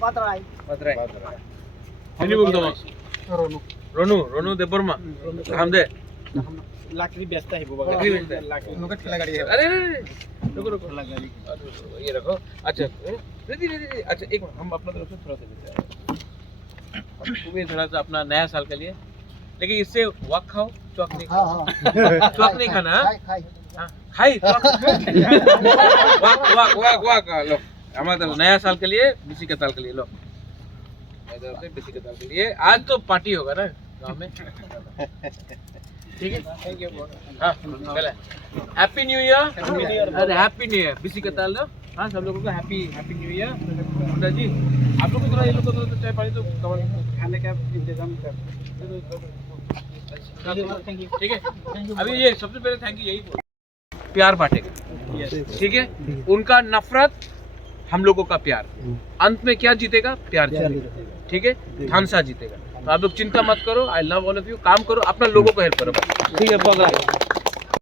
पात्राय Ini bung tama. Ronu de Burma. Ham de. लाकड़ी बेचता है वो बगल लकड़ी बेचता है। लोग ठेला गाड़ी है अरे रुको रुको। ठेला गाड़ी ये रखो। अच्छा रेडी रेडी अच्छा एक हम अपना तरफ से थोड़ा सा लेते हैं। तुम्हें थोड़ा सा अपना नया साल के लिए लेकिन इससे वक खाओ चौक नहीं हाँ खाओ हाँ चौक नहीं खाना हाँ? खाई हाँ, खाई चौक वक वक वक वक लो हमारे तरफ नया साल के लिए बिसी के ताल के लिए लो मेरी तरफ से बिसी के ताल के लिए आज तो पार्टी होगा ना गांव में ठीक है थैंक यू हाँ चले हैप्पी न्यू ईयर अरे हैप्पी न्यू ईयर बिसी के ताल लो हाँ सब लोगों को happy happy new year Munda ji आप लोग को थोड़ा ये लोग को थोड़ा चाय पानी तो कवर खाने का इंतजाम कर थैंक यू ठीक है अभी ये सबसे पहले थैंक यू यही बोल प्यार बांटेगा ठीक है उनका नफरत हम लोगों का प्यार अंत में क्या जीतेगा प्यार जीतेगा ठीक है थानसा जीतेगा तो आप लोग चिंता मत करो I love all of you काम करो अपना लोगों को हेल्प करो ठीक है